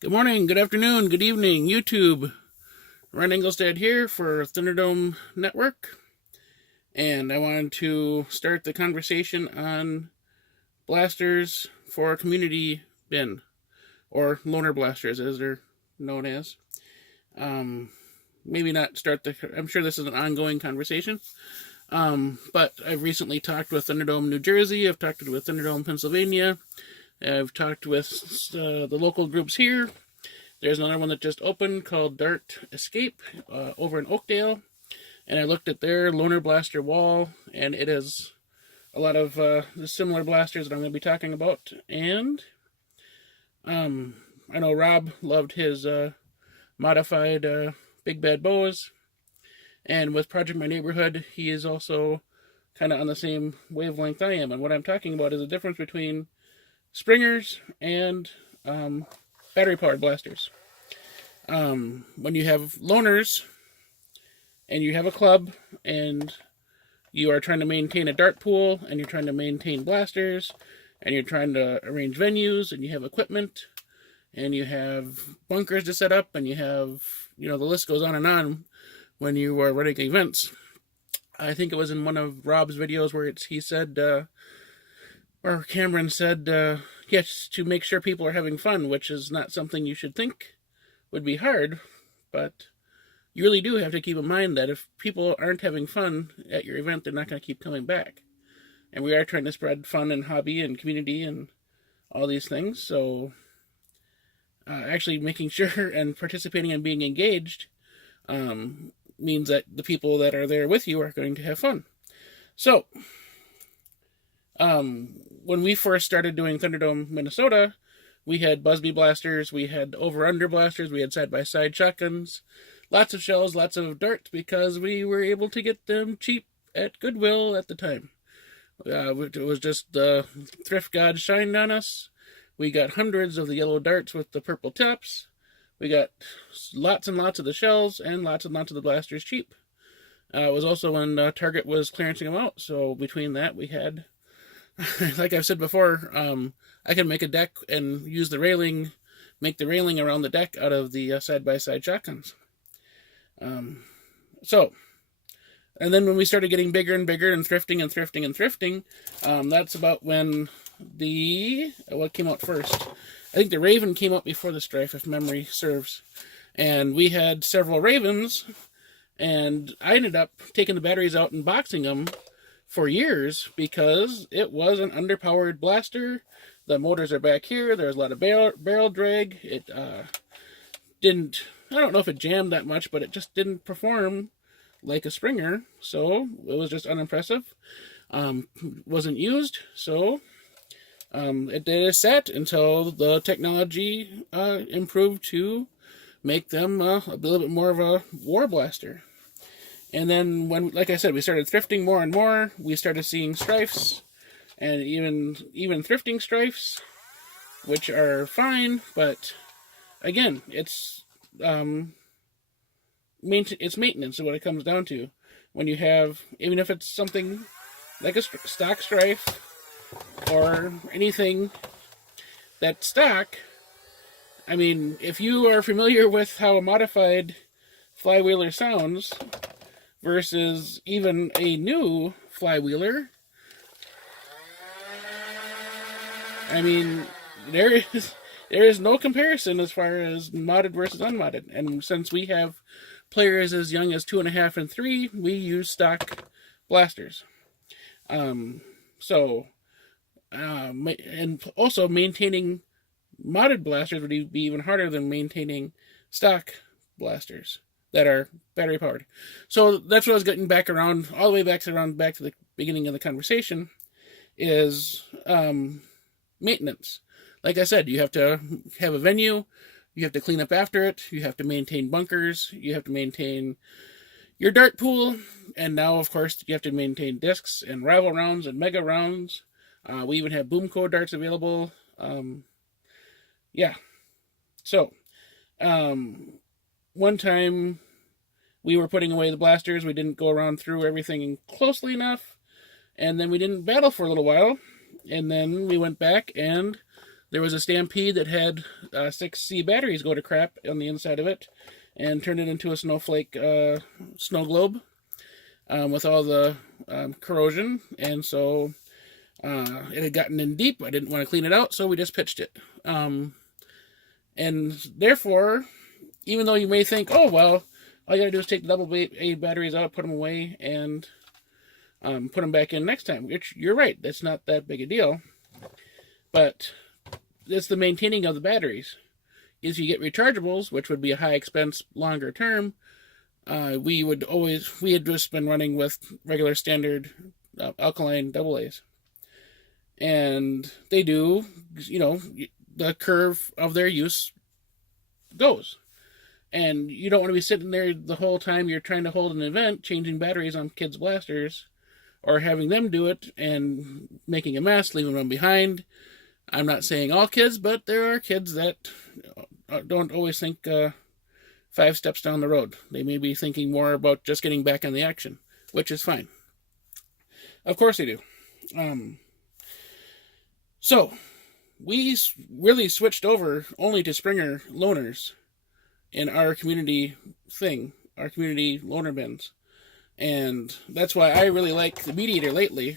Good morning, good afternoon, good evening, YouTube. Ron Engelstad here for Thunderdome Network, and I wanted to start the conversation on blasters for community bin, or loaner blasters as they're known as. Maybe not start I'm sure this is an ongoing conversation, but I've recently talked with Thunderdome New Jersey, I've talked with Thunderdome Pennsylvania, I've talked with the local groups here. There's another one that just opened called Dart Escape over in Oakdale. And I looked at their Loaner Blaster wall, and it is a lot of the similar blasters that I'm going to be talking about. And I know Rob loved his modified Big Bad Boas. And with Project My Neighborhood, he is also kind of on the same wavelength I am. And what I'm talking about is the difference between Springers and battery-powered blasters. When you have loaners and you have a club and you are trying to maintain a dart pool and you're trying to maintain blasters and you're trying to arrange venues and you have equipment and you have bunkers to set up and you have, the list goes on when you are running events. I think it was in one of Rob's videos where he said, or Cameron said, yes, to make sure people are having fun, which is not something you should think would be hard, but you really do have to keep in mind that if people aren't having fun at your event, they're not going to keep coming back. And we are trying to spread fun and hobby and community and all these things, so actually making sure and participating and being engaged means that the people that are there with you are going to have fun. So, when we first started doing Thunderdome Minnesota, we had Busby blasters, we had over-under blasters, we had side-by-side shotguns, lots of shells, lots of darts, because we were able to get them cheap at Goodwill at the time. It was just the thrift gods shined on us. We got hundreds of the yellow darts with the purple tips. We got lots and lots of the shells and lots of the blasters cheap. It was also when Target was clearancing them out, so between that we had, like I've said before, I can make a deck and use the railing, make the railing around the deck out of the side-by-side shotguns. And then when we started getting bigger and bigger and thrifting, that's about when what came out first? I think the Raven came out before the Strife, if memory serves. And we had several Ravens, and I ended up taking the batteries out and boxing them for years because it was an underpowered blaster. The motors are back here. There's a lot of barrel drag. It didn't, I don't know if it jammed that much, but it just didn't perform like a Springer. So it was just unimpressive. Wasn't used. So it did a set until the technology improved to make them a little bit more of a war blaster. And then when, like I said, we started thrifting more and more, we started seeing Strifes, and even thrifting Strifes, which are fine, but again, it's maintenance is what it comes down to. When you have, even if it's something like a stock Strife or anything that's stock, I mean, if you are familiar with how a modified flywheeler sounds versus even a new flywheeler, I mean, there is no comparison as far as modded versus unmodded. And since we have players as young as 2.5 and 3, we use stock blasters. And also maintaining modded blasters would be even harder than maintaining stock blasters that are battery powered. So that's what I was getting back around, all the way back to the beginning of the conversation, is maintenance. Like I said, you have to have a venue, you have to clean up after it, you have to maintain bunkers, you have to maintain your dart pool, and now, of course, you have to maintain discs and rival rounds and mega rounds. We even have Boomco darts available. So, one time we were putting away the blasters, we didn't go around through everything closely enough, and then we didn't battle for a little while, and then we went back and There was a Stampede that had 6C batteries go to crap on the inside of it and turned it into a snowflake snow globe with all the corrosion. And so it had gotten in deep. I didn't want to clean it out, so we just pitched it. And therefore, even though you may think, oh, well, all you gotta do is take the double A batteries out, put them away, and put them back in next time. Which, you're right, that's not that big a deal. But it's the maintaining of the batteries. If you get rechargeables, which would be a high expense longer term, we had just been running with regular standard alkaline AA's. And they do, the curve of their use goes. And you don't want to be sitting there the whole time you're trying to hold an event, changing batteries on kids' blasters, or having them do it and making a mess, leaving them behind. I'm not saying all kids, but there are kids that don't always think 5 steps down the road. They may be thinking more about just getting back in the action, which is fine. Of course they do. So, we really switched over only to Springer loaners in our community thing, our community loaner bins. And that's why I really like the Mediator lately,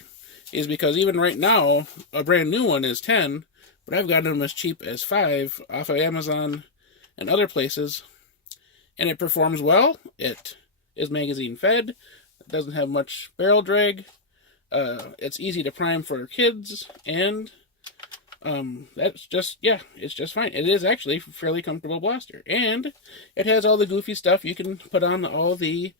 is because even right now, a brand new one is 10, but I've gotten them as cheap as 5 off of Amazon and other places. And it performs well. It is magazine fed. It doesn't have much barrel drag. It's easy to prime for kids, and that's just, it's just fine. It is actually a fairly comfortable blaster. And it has all the goofy stuff. You can put on all the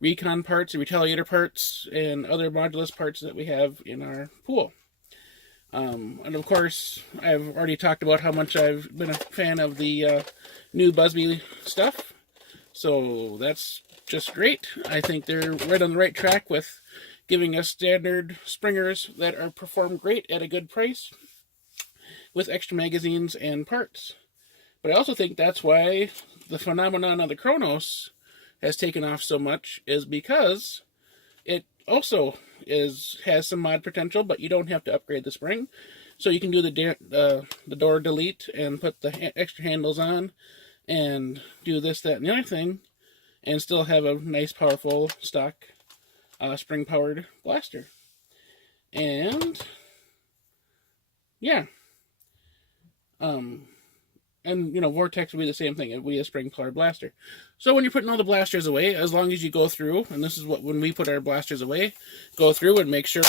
recon parts, the retaliator parts, and other modulus parts that we have in our pool. And of course, I've already talked about how much I've been a fan of the new Busby stuff. So that's just great. I think they're right on the right track with giving us standard Springers that are perform great at a good price with extra magazines and parts. But I also think that's why the phenomenon of the Kronos has taken off so much, is because it also has some mod potential, but you don't have to upgrade the spring. So you can do the door delete and put the extra handles on and do this, that, and the other thing, and still have a nice, powerful, stock spring-powered blaster. And yeah. And, Vortex would be the same thing. It would be a spring-powered blaster. So when you're putting all the blasters away, as long as you go through, and this is when we put our blasters away, go through and make sure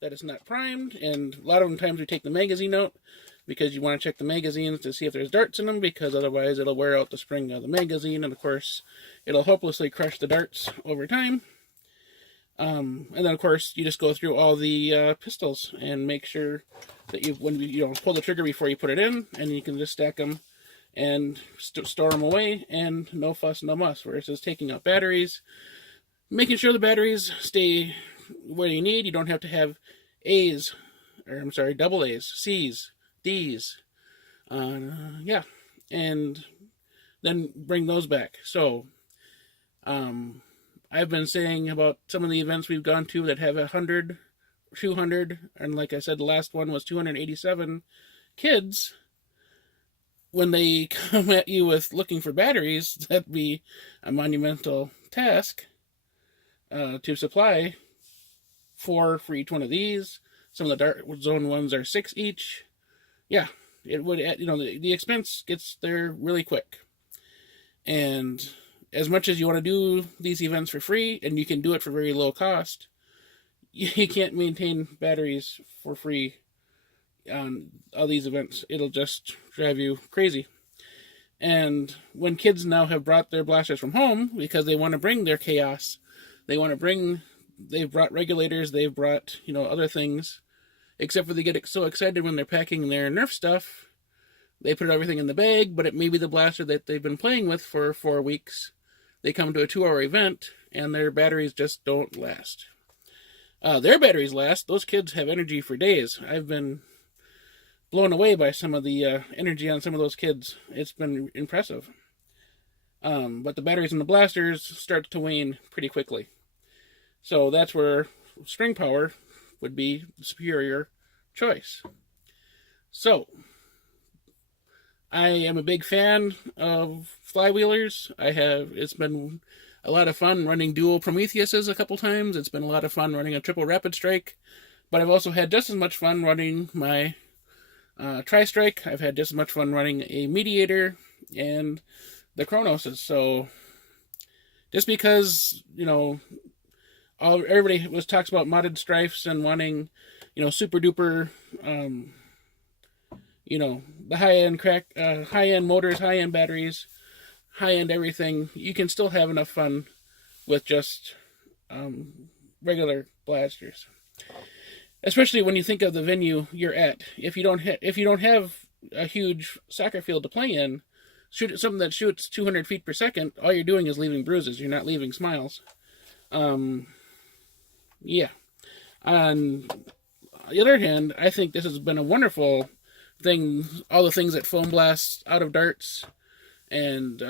that it's not primed. And a lot of times we take the magazine out because you want to check the magazines to see if there's darts in them, because otherwise it'll wear out the spring of the magazine, and of course it'll hopelessly crush the darts over time. And then of course you just go through all the pistols and make sure that when you pull the trigger before you put it in, and you can just stack them and store them away, and no fuss, no muss. Versus taking out batteries, making sure the batteries stay where you need. You don't have to have double A's, C's, D's, and then bring those back. So, I've been saying about some of the events we've gone to that have 100, 200, and like I said, the last one was 287 kids. When they come at you with looking for batteries, that'd be a monumental task to supply 4 for each one of these. Some of the Dark Zone ones are 6 each. Yeah, it would, the expense gets there really quick. And as much as you want to do these events for free, and you can do it for very low cost, you can't maintain batteries for free on all these events. It'll just drive you crazy. And when kids now have brought their blasters from home because they want to bring their chaos, they've brought regulators, they've brought, other things, except for they get so excited when they're packing their Nerf stuff, they put everything in the bag, but it may be the blaster that they've been playing with for 4 weeks. They come to a 2-hour event, and their batteries just don't last. Their batteries last. Those kids have energy for days. I've been blown away by some of the energy on some of those kids. It's been impressive. But the batteries in the blasters start to wane pretty quickly. So that's where spring power would be the superior choice. So, I am a big fan of flywheelers. It's been a lot of fun running dual Prometheuses a couple times. It's been a lot of fun running a triple Rapid Strike. But I've also had just as much fun running my Tri-Strike. I've had just as much fun running a Mediator and the Chronoses. So, just because, everybody talks about modded strifes and wanting, super duper, the high end motors, high end batteries, high end everything. You can still have enough fun with just regular blasters, especially when you think of the venue you're at. If you don't have a huge soccer field to play in, shoot something that shoots 200 feet per second. All you're doing is leaving bruises. You're not leaving smiles. Yeah. On the other hand, I think this has been a wonderful thing. All the things that Foam Blast out of darts and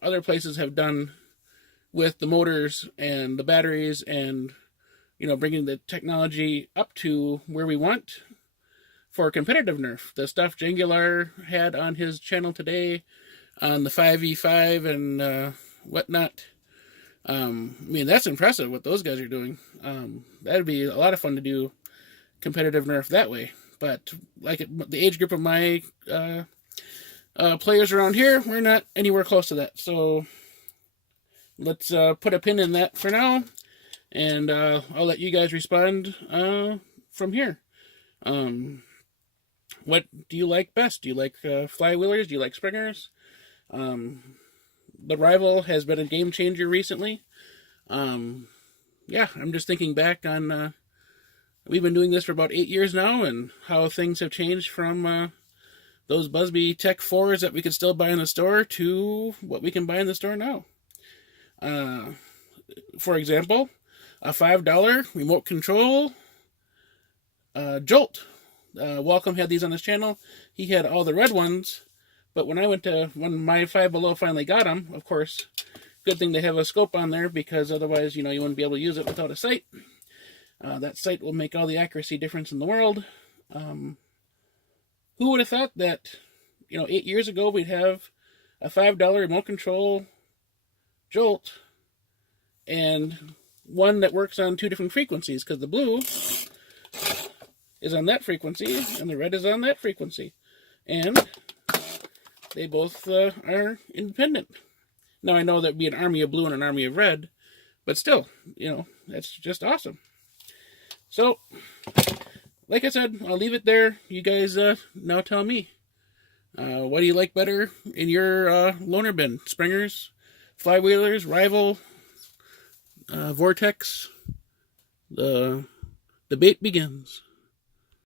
other places have done with the motors and the batteries, and bringing the technology up to where we want for competitive Nerf. The stuff Jangular had on his channel today on the 5v5 and whatnot. That's impressive what those guys are doing. That'd be a lot of fun to do competitive Nerf that way. But the age group of my players around here, we're not anywhere close to that. So let's put a pin in that for now, and I'll let you guys respond from here. What do you like best? Do you like flywheelers? Do you like springers? The Rival has been a game changer recently. I'm just thinking back on we've been doing this for about 8 years now, and how things have changed from those Busby Tech 4s that we could still buy in the store to what we can buy in the store now. For example, a $5 remote control Jolt. Welcome had these on his channel. He had all the red ones, but when my Five Below finally got them, of course, good thing to have a scope on there, because otherwise, you wouldn't be able to use it without a sight. That sight will make all the accuracy difference in the world. Who would have thought that, 8 years ago we'd have a $5 remote control Jolt, and one that works on 2 different frequencies, because the blue is on that frequency and the red is on that frequency, and they both are independent. Now I know there'd be an army of blue and an army of red, but still, that's just awesome. So, like I said, I'll leave it there. You guys now tell me. What do you like better in your loaner bin? Springers, flywheelers, Rival, Vortex? The debate begins.